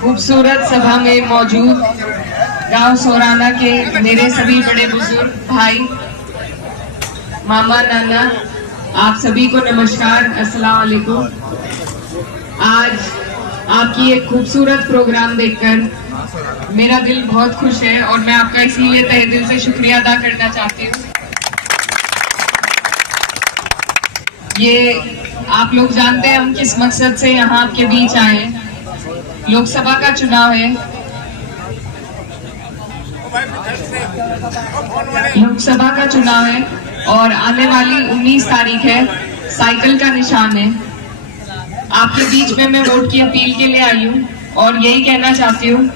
खूबसूरत सभा में मौजूद गांव सोराना के मेरे सभी बड़े बुजुर्ग भाई, मामा, नाना, आप सभी को नमस्कार, अस्सलाम वालेकुम। आज आपकी एक खूबसूरत प्रोग्राम देखकर मेरा दिल बहुत खुश है और मैं आपका इसीलिए तहे दिल से शुक्रिया अदा करना चाहती हूँ। ये आप लोग जानते हैं हम किस मकसद से यहाँ आपके बीच आए। लोकसभा का चुनाव है, लोकसभा का चुनाव है और आने वाली 19 तारीख है। साइकिल का निशान है। आपके बीच में मैं वोट की अपील के लिए आई हूँ और यही कहना चाहती हूँ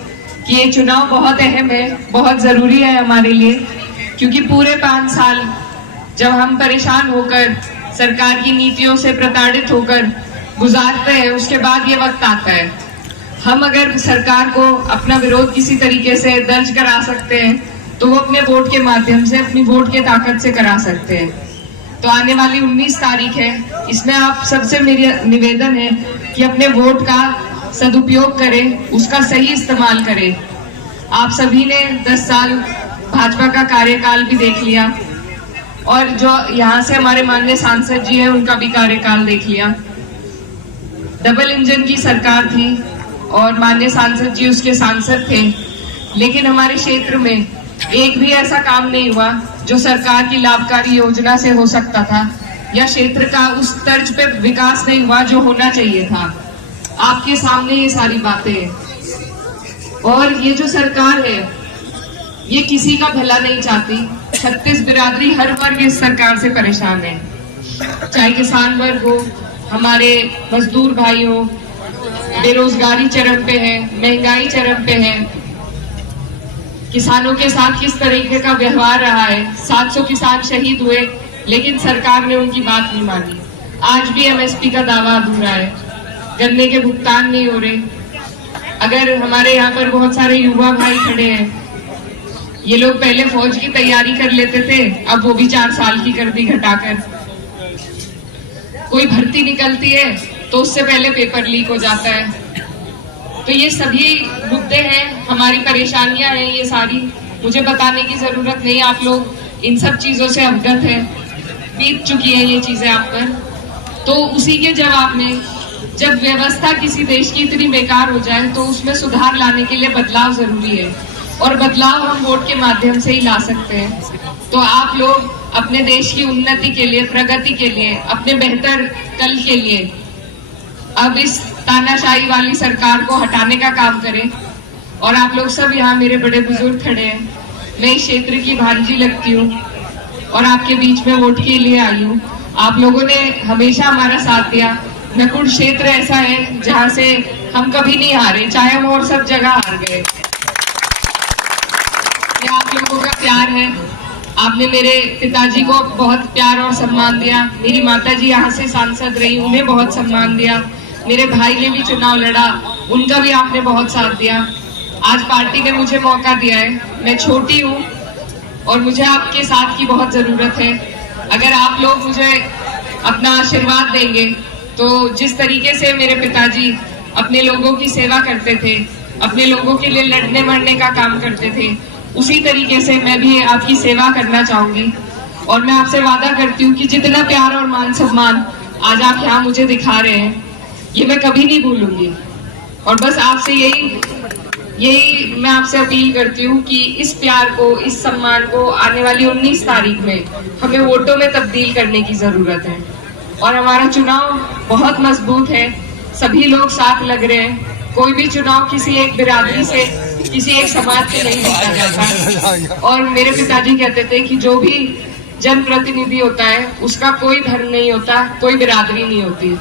कि ये चुनाव बहुत अहम है, बहुत जरूरी है हमारे लिए, क्योंकि पूरे 5 साल जब हम परेशान होकर सरकार की नीतियों से प्रताड़ित होकर गुजारते हैं, उसके बाद ये वक्त आता है। हम अगर सरकार को अपना विरोध किसी तरीके से दर्ज करा सकते हैं तो वो अपने वोट के माध्यम से, अपनी वोट के ताकत से करा सकते हैं। तो आने वाली 19 तारीख है, इसमें आप सबसे मेरा निवेदन है कि अपने वोट का सदुपयोग करें, उसका सही इस्तेमाल करें। आप सभी ने 10 साल भाजपा का कार्यकाल भी देख लिया और जो यहाँ से हमारे माननीय सांसद जी हैं उनका भी कार्यकाल देख लिया। डबल इंजन की सरकार थी और माननीय सांसद जी उसके सांसद थे, लेकिन हमारे क्षेत्र में एक भी ऐसा काम नहीं हुआ जो सरकार की लाभकारी योजना से हो सकता था, या क्षेत्र का उस तर्ज पे विकास नहीं हुआ जो होना चाहिए था। आपके सामने ये सारी बातें हैं और ये जो सरकार है ये किसी का भला नहीं चाहती। 36 बिरादरी, हर वर्ग इस सरकार से परेशान है, चाहे किसान वर्ग हो, हमारे मजदूर भाई हो। बेरोजगारी चरम पे है, महंगाई चरम पे है, किसानों के साथ किस तरीके का व्यवहार रहा है। 700 किसान शहीद हुए लेकिन सरकार ने उनकी बात नहीं मानी। आज भी एमएसपी का दावा अधूरा है, गन्ने के भुगतान नहीं हो रहे। अगर हमारे यहाँ पर बहुत सारे युवा भाई खड़े हैं, ये लोग पहले फौज की तैयारी कर लेते थे, अब वो भी 4 साल की कर दी घटाकर। कोई भर्ती निकलती है तो उससे पहले पेपर लीक हो जाता है। तो ये सभी मुद्दे हैं, हमारी परेशानियां हैं, ये सारी मुझे बताने की जरूरत नहीं, आप लोग इन सब चीजों से अवगत हैं, बीत चुकी है ये चीजें आप पर। तो उसी के जवाब में जब व्यवस्था किसी देश की इतनी बेकार हो जाए तो उसमें सुधार लाने के लिए बदलाव जरूरी है और बदलाव हम वोट के माध्यम से ही ला सकते हैं। तो आप लोग अपने देश की उन्नति के लिए, प्रगति के लिए, अपने बेहतर कल के लिए अब इस तानाशाही वाली सरकार को हटाने का काम करें। और आप लोग सब यहाँ मेरे बड़े बुजुर्ग खड़े हैं, मैं इस क्षेत्र की भांजी लगती हूँ और आपके बीच में वोट के लिए आई हूँ। आप लोगों ने हमेशा हमारा साथ दिया। नकुड़ क्षेत्र ऐसा है जहाँ से हम कभी नहीं हारे, चाहे हम और सब जगह हार गए। ये आप लोगों का प्यार है। आपने मेरे पिताजी को बहुत प्यार और सम्मान दिया, मेरी माताजी यहाँ से सांसद रही, उन्हें बहुत सम्मान दिया, मेरे भाई ने भी चुनाव लड़ा, उनका भी आपने बहुत साथ दिया। आज पार्टी ने मुझे मौका दिया है, मैं छोटी हूँ और मुझे आपके साथ की बहुत जरूरत है। अगर आप लोग मुझे अपना आशीर्वाद देंगे तो जिस तरीके से मेरे पिताजी अपने लोगों की सेवा करते थे, अपने लोगों के लिए लड़ने मरने का काम करते थे, उसी तरीके से मैं भी आपकी सेवा करना चाहूंगी। और मैं आपसे वादा करती हूँ कि जितना प्यार और मान सम्मान आज आप यहाँ मुझे दिखा रहे हैं, ये मैं कभी नहीं भूलूंगी। और बस आपसे यही मैं आपसे अपील करती हूँ कि इस प्यार को, इस सम्मान को आने वाली 19 तारीख में हमें वोटों में तब्दील करने की जरूरत है। और हमारा चुनाव बहुत मजबूत है, सभी लोग साथ लग रहे हैं। कोई भी चुनाव किसी एक बिरादरी से, किसी एक समाज से नहीं जीता जाता। और मेरे पिताजी कहते थे कि जो भी जनप्रतिनिधि होता है उसका कोई धर्म नहीं होता, कोई बिरादरी नहीं होती।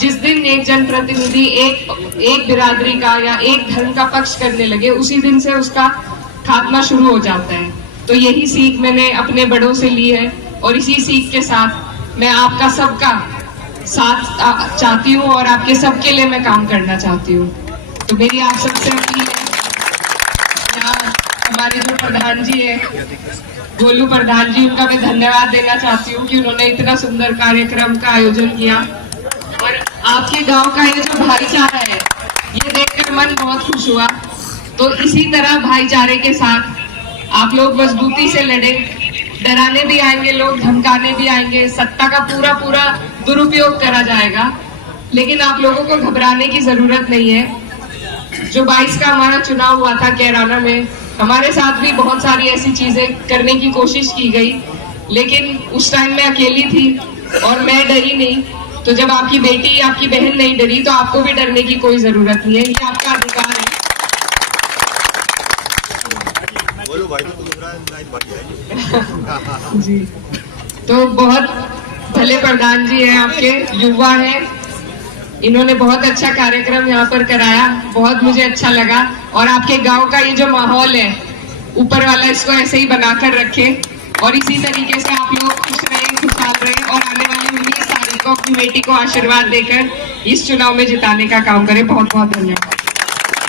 जिस दिन एक जनप्रतिनिधि एक बिरादरी का या एक धर्म का पक्ष करने लगे, उसी दिन से उसका खात्मा शुरू हो जाता है। तो यही सीख मैंने अपने बड़ों से ली है और इसी सीख के साथ मैं आपका सबका साथ चाहती हूँ और आपके सबके लिए मैं काम करना चाहती हूँ। तो मेरी आप सबसे अपील है, यहाँ हमारे जो प्रधान जी है गोलू प्रधान जी, उनका मैं धन्यवाद देना चाहती हूँ कि उन्होंने इतना सुंदर कार्यक्रम का आयोजन किया। और आपके गांव का ये जो भाईचारा है, ये देखकर मन बहुत खुश हुआ। तो इसी तरह भाईचारे के साथ आप लोग मजबूती से लड़े। डराने भी आएंगे लोग, धमकाने भी आएंगे, सत्ता का पूरा दुरुपयोग करा जाएगा, लेकिन आप लोगों को घबराने की जरूरत नहीं है। जो 22 का हमारा चुनाव हुआ था कैराना में, हमारे साथ भी बहुत सारी ऐसी चीजें करने की कोशिश की गई, लेकिन उस टाइम मैं अकेली थी और मैं डरी नहीं। तो जब आपकी बेटी, आपकी बहन नहीं डरी, तो आपको भी डरने की कोई जरूरत नहीं है, ये आपका अधिकार है। जी, तो बहुत भले प्रधान जी हैं आपके, युवा हैं, इन्होंने बहुत अच्छा कार्यक्रम यहाँ पर कराया, बहुत मुझे अच्छा लगा। और आपके गांव का ये जो माहौल है, ऊपर वाला इसको ऐसे ही बनाकर रखे और इसी तरीके से आप लोग खुश रहे, खुशहाल रहे और आने वाली 19 तारीख को अपनी बेटी को आशीर्वाद देकर इस चुनाव में जिताने का काम करें। बहुत बहुत धन्यवाद।